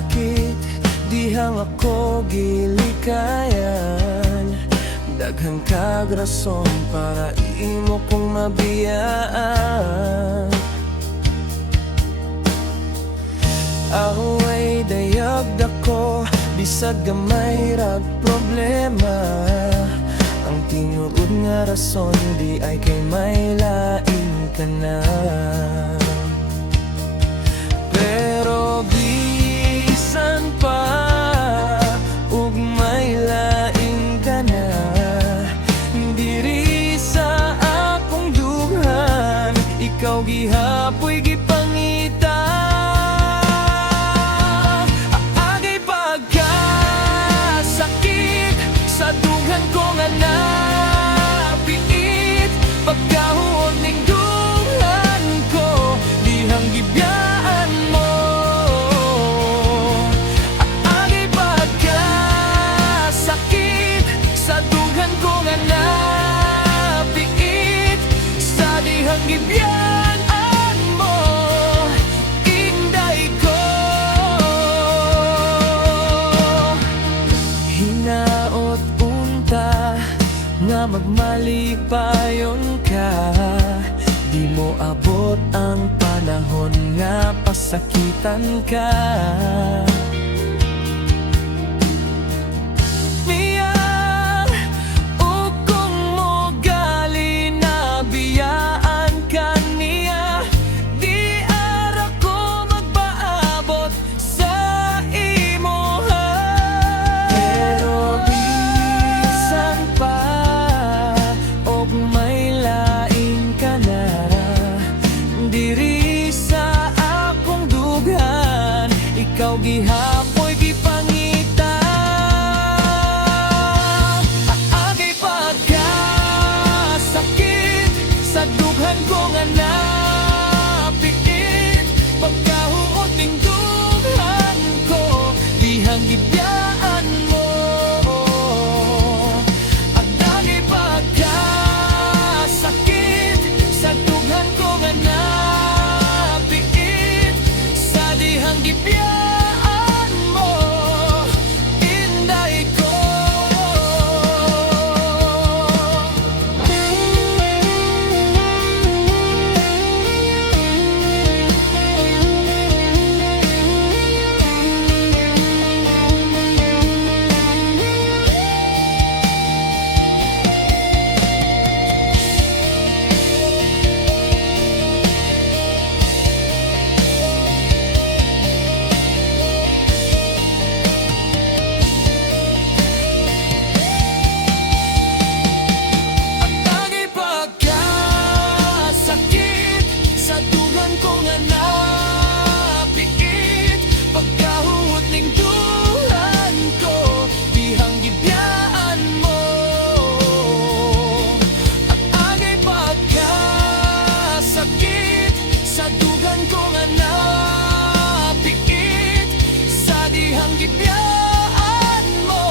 sakit, dihang ako gilikayan. Daghang kag rason para imo kong mabiyaan. Away dayag dako, bisag gamay rag problema. Ang tinuod nga rason di ay kay may lain ka na. Pero bisan pa ug may lain ka na, diri sa akong dughan ikaw gihapoy gipangita. Agay pagkasakit sa dughan ko nga napiit, pagkahuot ning dughan ko dihang gibiyaan mo. Agay pagkasakit sa dughan ko nga napiit, sa dihang gibiyaan mo, inday ko. Hinaot unta nga magmalipayon ka, di mo abot ang panahon nga pasakitan ka. Miyang ug kung mo gali na biyaan ka niya, di ara ko magpaabot sa imoha. Pero bisan pa og may lain ka na, diri sa akong dughan ikaw gihapoy gipangita. Agay pagkasakit sa dughan ko nga napiit, pagkahuot ning dughan ko dihang gibiyaan mo. Agay pagkasakit sa dughan ko nga napiit, sa dihang gibiyaan mo, inday ko. Agay pagkasakit sa dughan ko nga napiit, pagkahuot ning dughan ko dihang gibiyaan mo. Agay pagkasakit sa dughan ko nga napiit, sa dihang gibiyaan mo,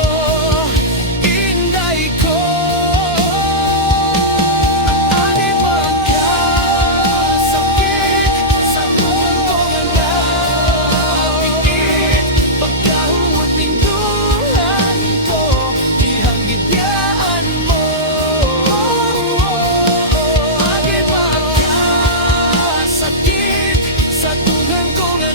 inday ko. Agay pagkasakit sa dughan ko nga napiit, pagkahuot ning dughan ko dihang gibiyaan mo. Agay pagkasakit sa dughan ko nga